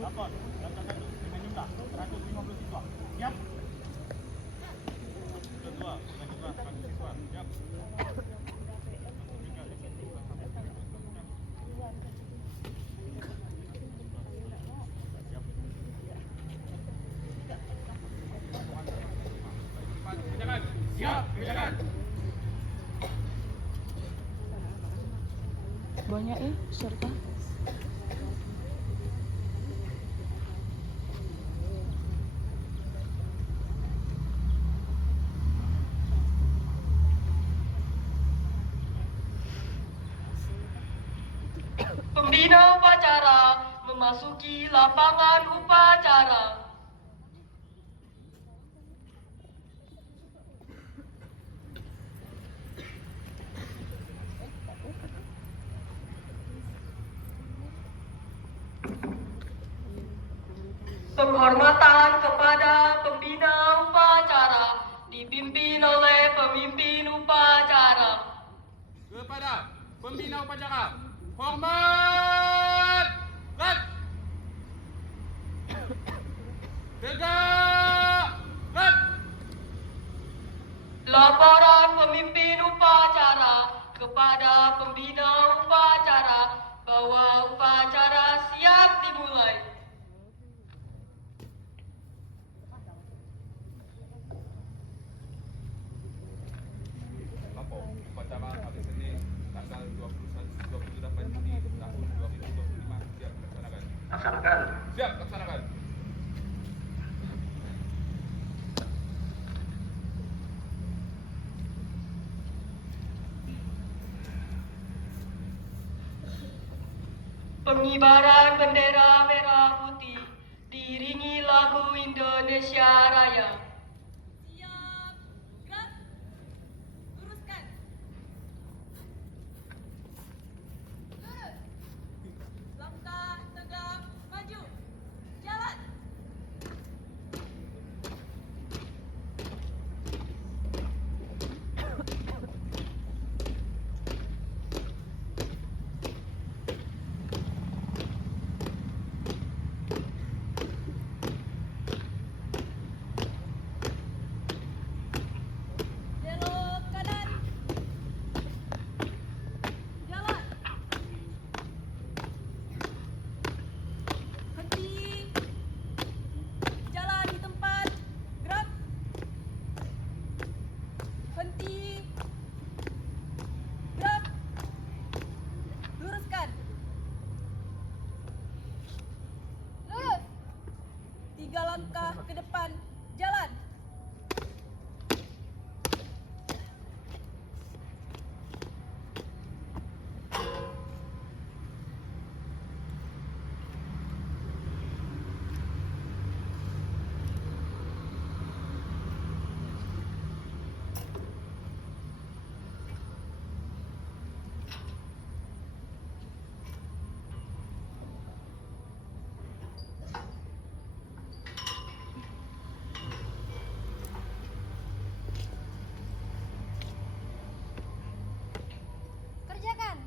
Lapor, daftar 1 dengan jumlah 150 siswa. Siap? Kedua, dengan jumlah 100 siswa. Siap? Siap, kerjakan. Banyak ya peserta. Pembina upacara memasuki lapangan upacara. Penghormatan kepada pembina upacara dipimpin oleh pemimpin upacara. Kepada pembina upacara, hormat! Red! Tegak! Red! Laporan pemimpin upacara kepada pembina upacara bahwa upacara siap dimulai. Lapor, upacara hari Senin tanggal 28 Juni tahun 2025 siap laksanakan. Laksanakan. Siap laksanakan. Pengibaran bendera merah putih diiringi lagu Indonesia Raya. Siap, gerak, luruskan. Lurus, langkah tegap, maju, jalan. Belok kanan, jalan. Henti, jalan di tempat, gerak. Henti, gerak, luruskan. Lurus, 3 langkah ke depan, jalan. Kerjakan.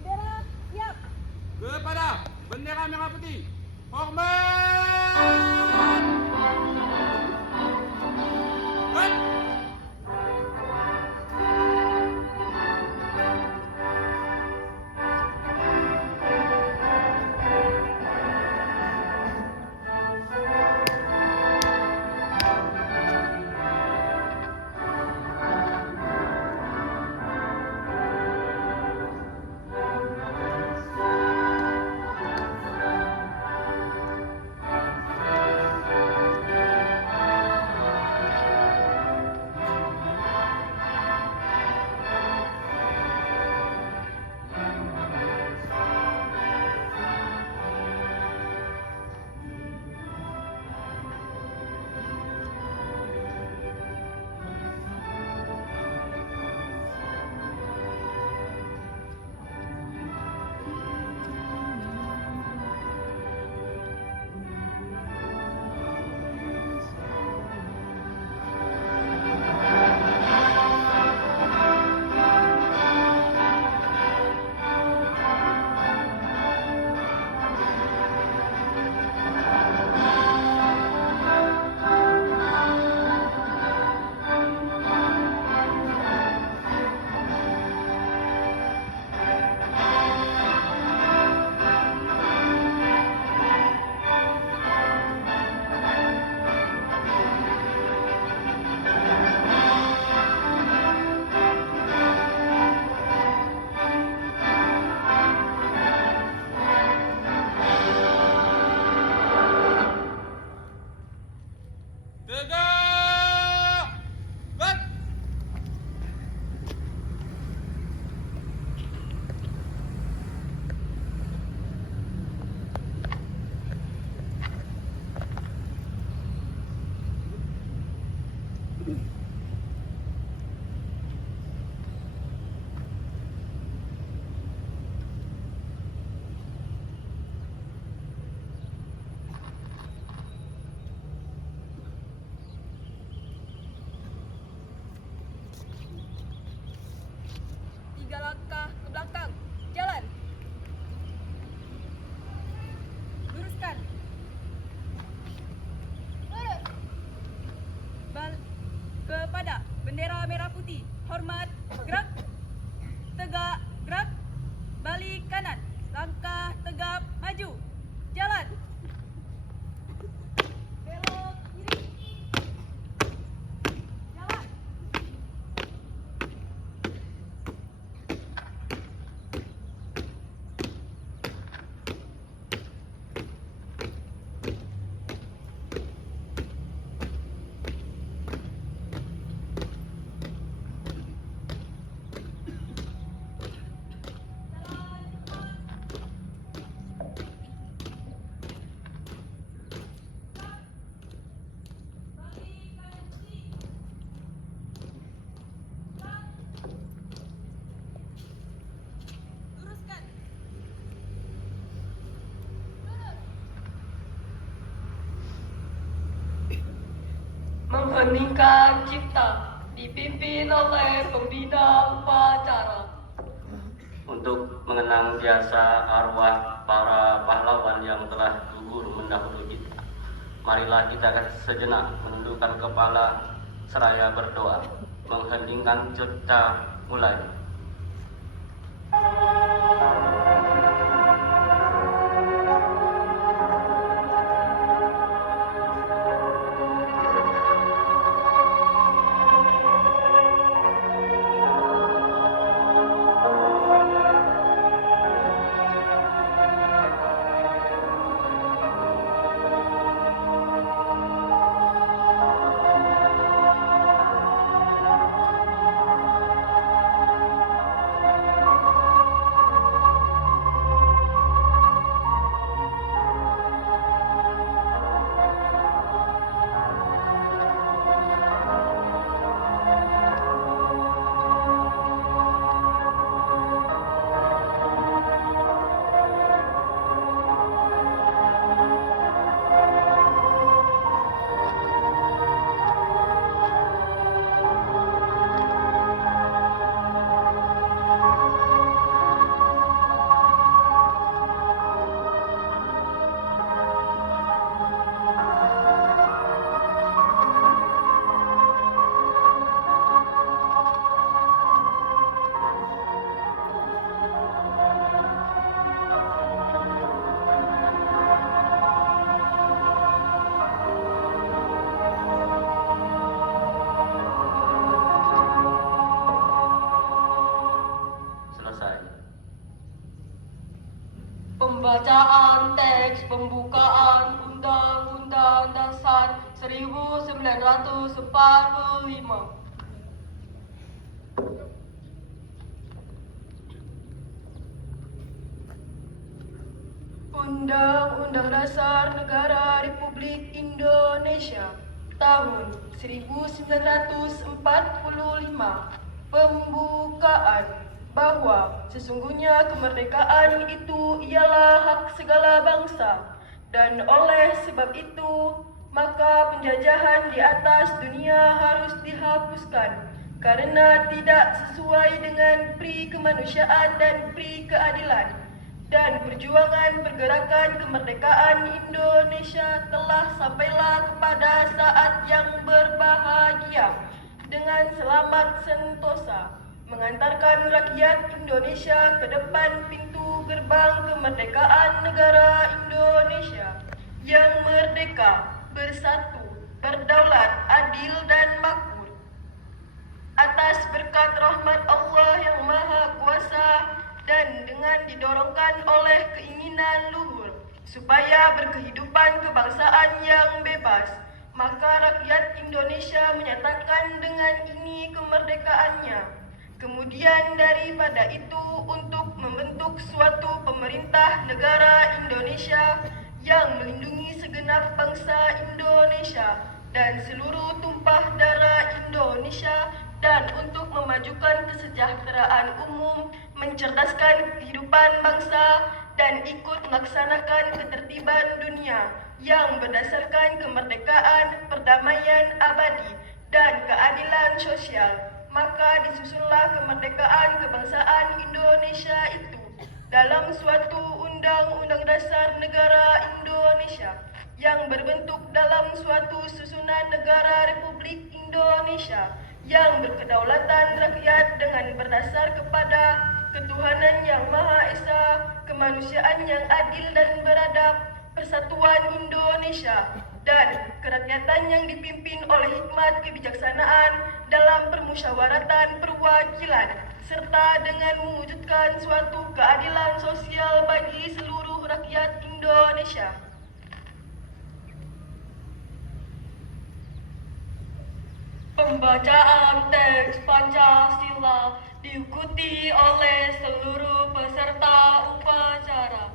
Bendera siap. Kepada bendera merah putih, hormat! Red! Tiga langkah ke belakang. Jalan. Luruskan. Lurus. Kepada bendera merah putih. Hormat. Gerak. Tegak. Gerak. Balik kanan. Langkah tegap. Maju. Jalan. Belok kiri. Jalan. Luruskan. Mengheningkan cipta dipimpin oleh pembina upacara. Untuk mengenang jasa arwah para pahlawan yang telah gugur mendahului kita. Marilah kita sejenak menundukkan kepala seraya berdoa. Mengheningkan cipta mulai. Pembacaan teks pembukaan Undang-Undang Dasar 1945. Undang-Undang Dasar Negara Republik Indonesia tahun 1945. Pembukaan bahwa sesungguhnya kemerdekaan itu ialah hak segala bangsa, dan oleh sebab itu maka penjajahan di atas dunia harus dihapuskan karena tidak sesuai dengan pri kemanusiaan dan pri keadilan, dan perjuangan pergerakan kemerdekaan Indonesia telah sampailah kepada saat yang berbahagia dengan selamat sentosa mengantarkan rakyat Indonesia ke depan pintu gerbang kemerdekaan negara Indonesia yang merdeka, bersatu, berdaulat, adil dan makmur. Atas berkat rahmat Allah yang Maha Kuasa dan dengan didorongkan oleh keinginan luhur supaya berkehidupan kebangsaan yang bebas, maka rakyat Indonesia menyatakan dengan ini kemerdekaannya. Kemudian daripada itu untuk membentuk suatu pemerintah negara Indonesia yang melindungi segenap bangsa Indonesia dan seluruh tumpah darah Indonesia Indonesia dan untuk memajukan kesejahteraan umum, mencerdaskan kehidupan bangsa, dan ikut melaksanakan ketertiban dunia yang berdasarkan kemerdekaan, perdamaian abadi, dan keadilan sosial. Maka disusunlah kemerdekaan kebangsaan Indonesia itu dalam suatu Undang-Undang Dasar Negara Indonesia yang berbentuk dalam suatu susunan negara Republik Indonesia yang berkedaulatan rakyat dengan berdasar kepada ketuhanan yang Maha Esa, kemanusiaan yang adil dan beradab, persatuan Indonesia, dan kerakyatan yang dipimpin oleh hikmat kebijaksanaan dalam permusyawaratan perwakilan, serta dengan mewujudkan suatu keadilan sosial bagi seluruh rakyat Indonesia. Pembacaan teks Pancasila diikuti oleh seluruh peserta upacara.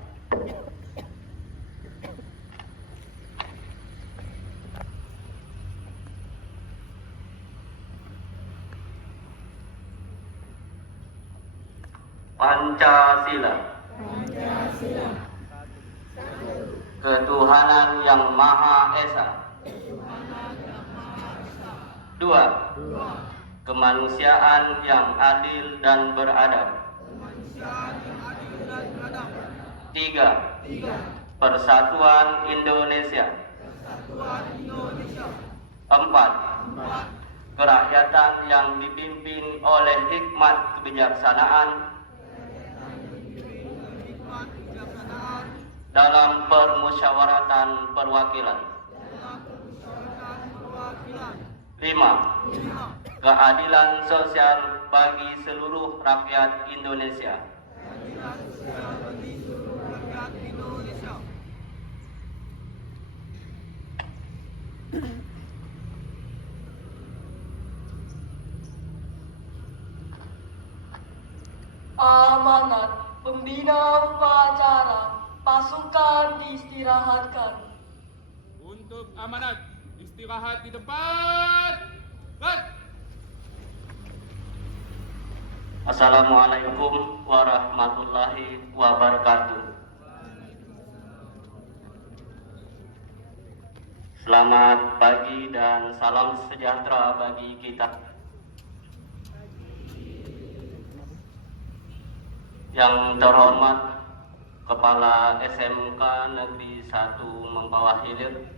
Pancasila. Ketuhanan yang Maha Esa. 2. Kemanusiaan yang adil dan beradab. 3. Persatuan Indonesia. 4. Kerakyatan yang dipimpin oleh hikmat kebijaksanaan dalam permusyawaratan perwakilan. 5. Keadilan sosial bagi seluruh rakyat Indonesia. Amanat pembina upacara, pasukan diistirahatkan. Untuk amanat, istirahat di tempat. Assalamualaikum warahmatullahi wabarakatuh. Selamat pagi dan salam sejahtera bagi kita. Yang terhormat Kepala SMK Negeri 1 Mempawah Hilir,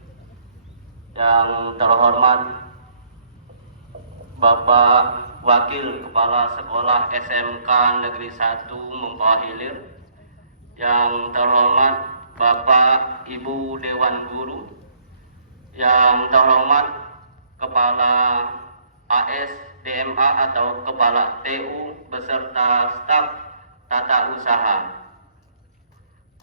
yang terhormat Bapak Wakil Kepala Sekolah SMK Negeri 1 Mempawah Hilir, yang terhormat Bapak Ibu Dewan Guru, yang terhormat Kepala AS DMA atau Kepala TU beserta staf tata usaha.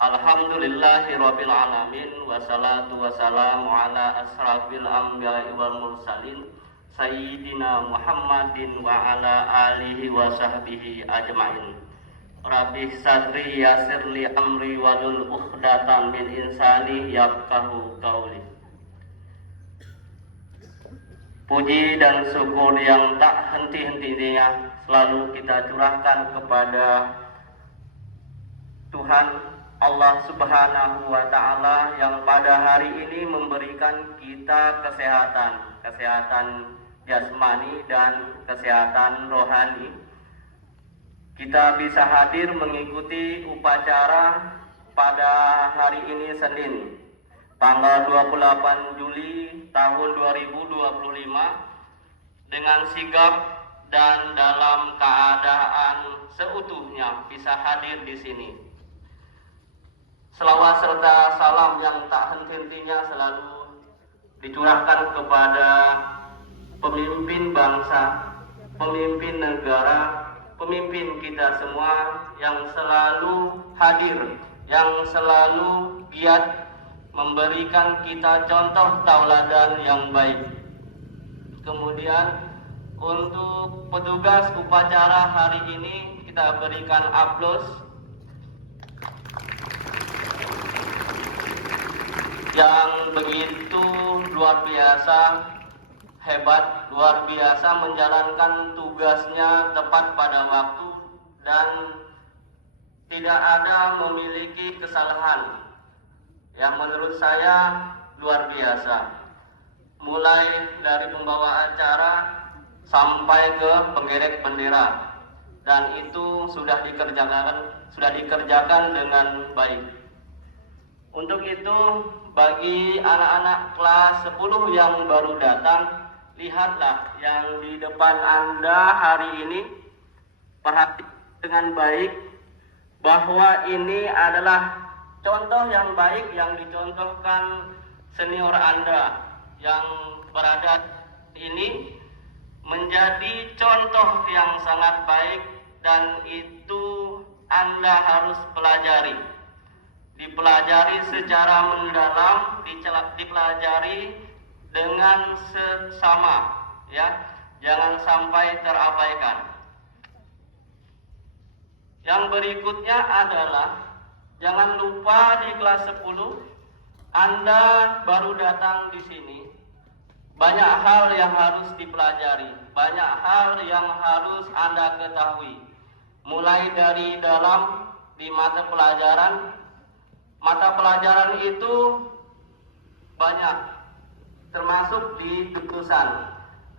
Alhamdulillahirabbil alamin, wassalatu wassalamu ala asrafil anbiya'i wal mursalin sayyidina Muhammadin wa ala alihi wa sahbihi ajmain. Rabbi sadri yasirli amri walul uqdatan min insani yafqahu qauli. Puji dan syukur yang tak henti-hentinya selalu kita curahkan kepada Tuhan Allah Subhanahu wa Ta'ala yang pada hari ini memberikan kita kesehatan jasmani dan kesehatan rohani. Kita bisa hadir mengikuti upacara pada hari ini Senin, tanggal 28 Juli tahun 2025 dengan sigap dan dalam keadaan seutuhnya bisa hadir di sini. Selawat serta salam yang tak henti-hentinya selalu dicurahkan kepada pemimpin bangsa, pemimpin negara, pemimpin kita semua yang selalu hadir, yang selalu giat memberikan kita contoh tauladan yang baik. Kemudian untuk petugas upacara hari ini kita berikan aplaus yang begitu luar biasa hebat, luar biasa menjalankan tugasnya tepat pada waktu dan tidak ada memiliki kesalahan. Yang menurut saya luar biasa. Mulai dari pembawa acara sampai ke pengerek bendera, dan itu sudah dikerjakan dengan baik. Untuk itu, bagi anak-anak kelas 10 yang baru datang, lihatlah yang di depan Anda hari ini, perhatikan dengan baik bahwa ini adalah contoh yang baik yang dicontohkan senior Anda yang berada ini, menjadi contoh yang sangat baik, dan itu Anda harus pelajari. Dipelajari secara mendalam, dipelajari dengan sesama, ya, jangan sampai terabaikan. Yang berikutnya adalah jangan lupa di kelas 10 Anda baru datang di sini. Banyak hal yang harus dipelajari, banyak hal yang harus Anda ketahui. Mulai dari dalam di mata pelajaran itu banyak, termasuk di jurusan.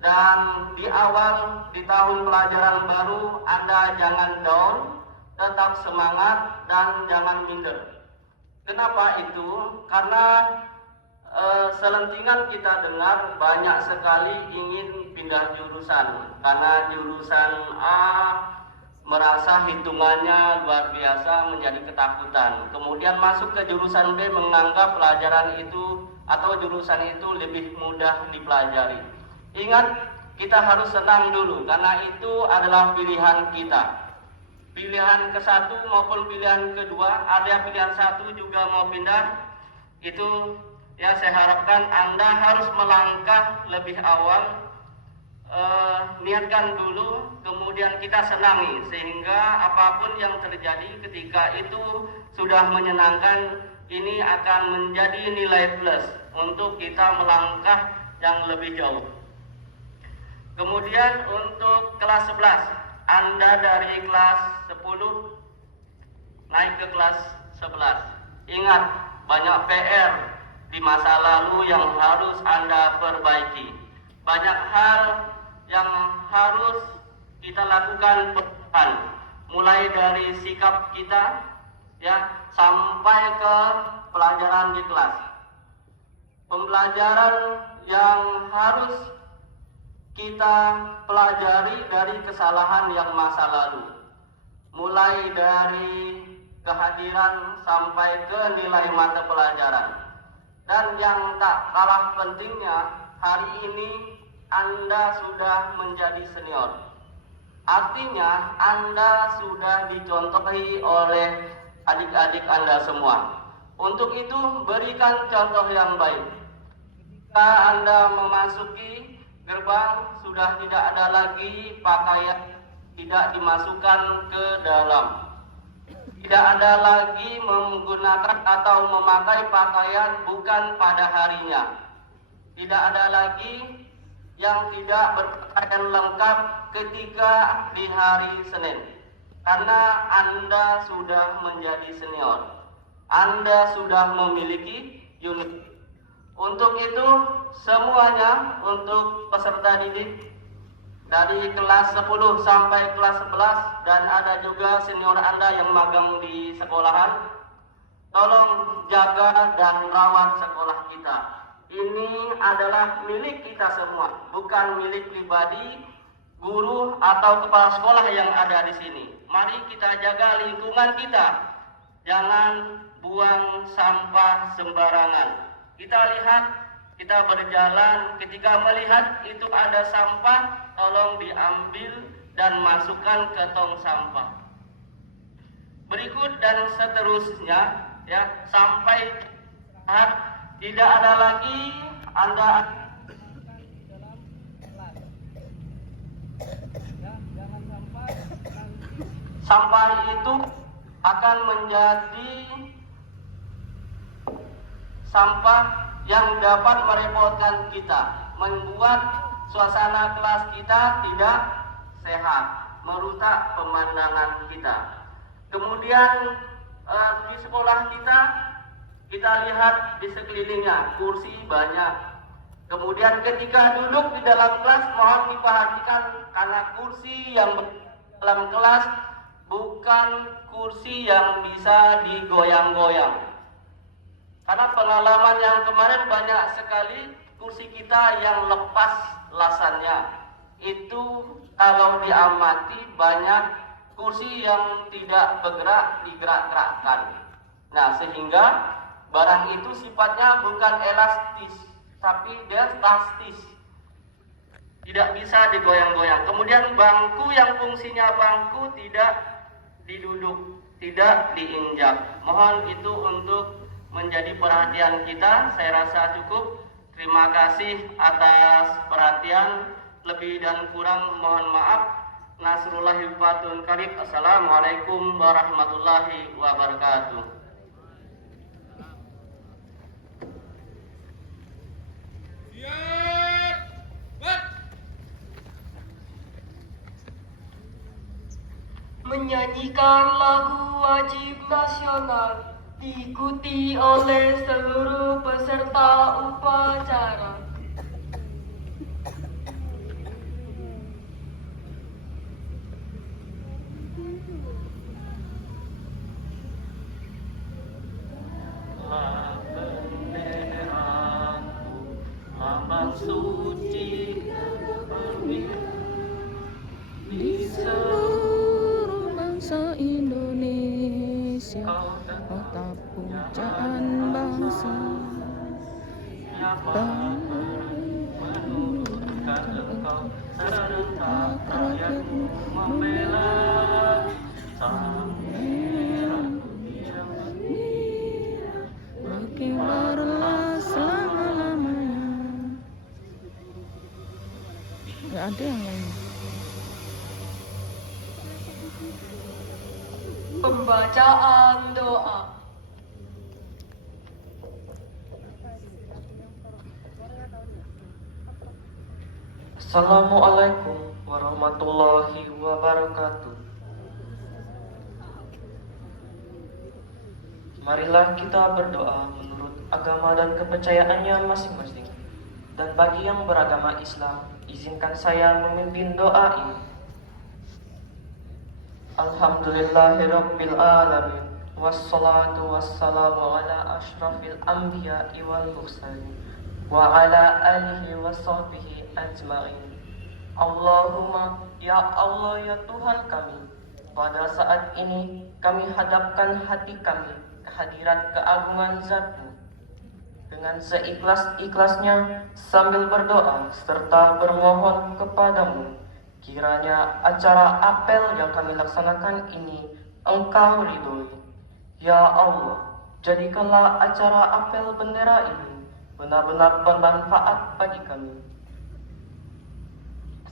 Dan di awal di tahun pelajaran baru Anda jangan down, tetap semangat dan jangan minder. Kenapa itu? Karena selentingan kita dengar banyak sekali ingin pindah jurusan karena jurusan A merasa hitungannya luar biasa, menjadi ketakutan. Kemudian masuk ke jurusan B menganggap pelajaran itu atau jurusan itu lebih mudah dipelajari. Ingat, kita harus senang dulu karena itu adalah pilihan kita. Pilihan ke-1 maupun pilihan kedua, ada pilihan 1 juga mau pindah, itu ya saya harapkan Anda harus melangkah lebih awal. Niatkan dulu, kemudian kita senangi, sehingga apapun yang terjadi ketika itu sudah menyenangkan, ini akan menjadi nilai plus untuk kita melangkah yang lebih jauh. Kemudian untuk kelas 11, Anda dari kelas 10 naik ke kelas 11. Ingat, banyak PR di masa lalu yang harus Anda perbaiki. Banyak hal yang harus kita lakukan perubahan, mulai dari sikap kita, ya, sampai ke pelajaran di kelas. Pembelajaran yang harus kita pelajari dari kesalahan yang masa lalu, mulai dari kehadiran sampai ke nilai mata pelajaran. Dan yang tak kalah pentingnya, hari ini Anda sudah menjadi senior. Artinya Anda sudah dicontohi oleh adik-adik Anda semua. Untuk itu berikan contoh yang baik. Ketika Anda memasuki gerbang, sudah tidak ada lagi pakaian tidak dimasukkan ke dalam. Tidak ada lagi menggunakan atau memakai pakaian bukan pada harinya. Tidak ada lagi yang tidak berpakaian lengkap ketika di hari Senin. Karena Anda sudah menjadi senior. Anda sudah memiliki unit. Untuk itu semuanya, untuk peserta didik dari kelas 10 sampai kelas 11 dan ada juga senior Anda yang magang di sekolahan, tolong jaga dan rawat sekolah kita. Ini adalah milik kita semua, bukan milik pribadi guru atau kepala sekolah yang ada di sini. Mari kita jaga lingkungan kita. Jangan buang sampah sembarangan. Kita lihat, kita berjalan, ketika melihat itu ada sampah, tolong diambil dan masukkan ke tong sampah. Berikut dan seterusnya, ya, sampai saat tidak ada lagi Anda dalam kelas. Ya, jangan sampai sampah itu akan menjadi sampah yang dapat merepotkan kita, membuat suasana kelas kita tidak sehat, merusak pemandangan kita. Kemudian di sekolah kita lihat di sekelilingnya kursi banyak. Kemudian ketika duduk di dalam kelas mohon diperhatikan karena kursi yang dalam kelas bukan kursi yang bisa digoyang-goyang. Karena pengalaman yang kemarin banyak sekali kursi kita yang lepas lasannya. Itu kalau diamati banyak kursi yang tidak bergerak digerak-gerakkan. Nah, sehingga barang itu sifatnya bukan elastis, tapi dia plastis. Tidak bisa digoyang-goyang. Kemudian bangku yang fungsinya bangku tidak diduduk, tidak diinjak. Mohon itu untuk menjadi perhatian kita. Saya rasa cukup. Terima kasih atas perhatian. Lebih dan kurang mohon maaf. Nasrullahi Fatul Karib. Assalamualaikum warahmatullahi wabarakatuh. Siap. Bat. Menyanyikan lagu wajib nasional diikuti oleh seluruh peserta upacara. Lambang suci di seluruh bangsa Indonesia, kota pujaan bangsa, menurunkan engkau serentak rakyatmu membela sang merah dunia. berkibarlah selama-lamanya. Gak ada yang lain. Pembacaan doa. Assalamualaikum warahmatullahi wabarakatuh. Marilah kita berdoa menurut agama dan kepercayaannya masing-masing. Dan bagi yang beragama Islam, izinkan saya memimpin doa ini. Alhamdulillahirabbil alamin, wassalatu wassalamu ala asyrafil anbiya'i wal mursalin wa ala alihi wa sahbihi ajma'in. Allahumma, ya Allah, ya Tuhan kami, pada saat ini kami hadapkan hati kami ke hadirat keagungan Zat-Mu dengan seikhlas-ikhlasnya sambil berdoa serta bermohon kepadamu. Kiranya acara apel yang kami laksanakan ini Engkau ridhoi. Ya Allah, jadikanlah acara apel bendera ini benar-benar bermanfaat bagi kami.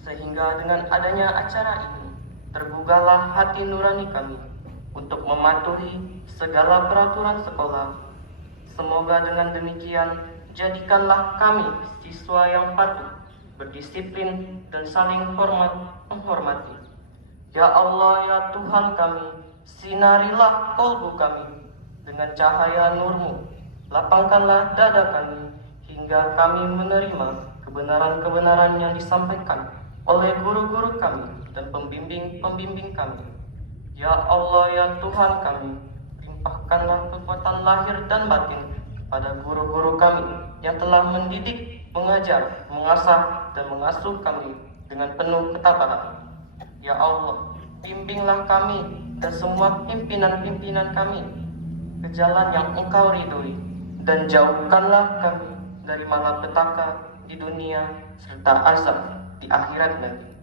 Sehingga dengan adanya acara ini tergugahlah hati nurani kami untuk mematuhi segala peraturan sekolah. Semoga dengan demikian jadikanlah kami siswa yang patuh, berdisiplin, dan saling menghormati. Ya Allah, ya Tuhan kami, sinarilah kolbu kami dengan cahaya nur-Mu. Lapangkanlah dada kami hingga kami menerima kebenaran-kebenaran yang disampaikan oleh guru-guru kami dan pembimbing-pembimbing kami. Ya Allah, ya Tuhan kami, limpahkanlah kekuatan lahir dan batin kepada guru-guru kami yang telah mendidik, mengajar, mengasah, dan mengasuh kami dengan penuh ketabahan. Ya Allah, bimbinglah kami dan semua pimpinan-pimpinan kami ke jalan yang Engkau ridhoi, dan jauhkanlah kami dari malapetaka di dunia serta azab di akhirat nanti.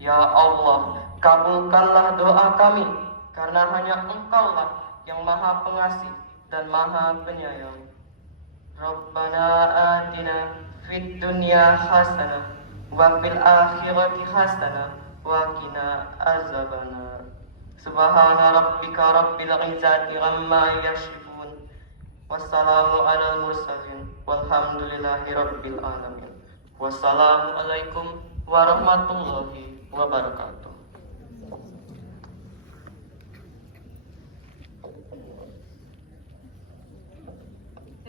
Ya Allah, kabulkanlah doa kami, karena hanya Engkaulah yang Maha Pengasih dan Maha Penyayang. Rabbana atina fid dunya hasanah wa fil akhirati hasanah wa qina azabannar. Subhana rabbika rabbil izzati amma yasifun. Wassalamu alal mursalin walhamdulillahi rabbil alamin. Wassalamualaikum warahmatullahi wabarakatuh.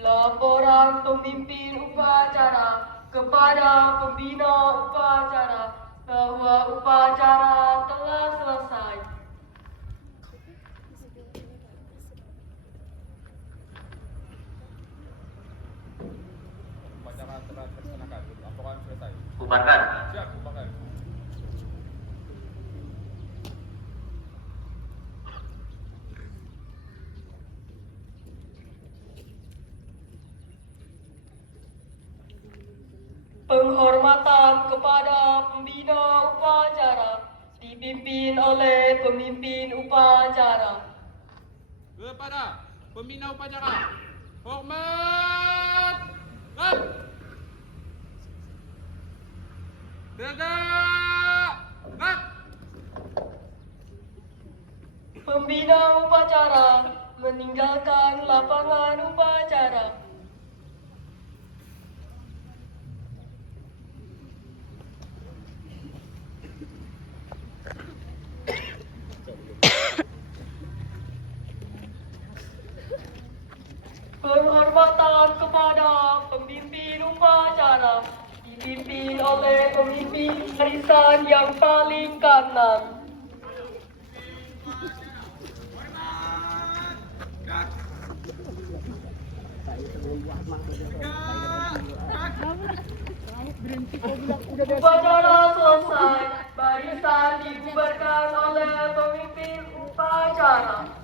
Laporan pemimpin upacara kepada pembina upacara bahwa upacara telah selesai. Upacara telah terlaksanakan. Laporan selesai. Bubarkan. Siap, bubarkan. Penghormatan kepada pembina upacara dipimpin oleh pemimpin upacara. Kepada pembina upacara, hormat, gerak, tegak, gerak. Pembina upacara meninggalkan lapangan upacara. Penghormatan kepada pemimpin upacara dipimpin oleh pemimpin barisan yang paling kanan. Upacara selesai, barisan dibubarkan oleh pemimpin upacara.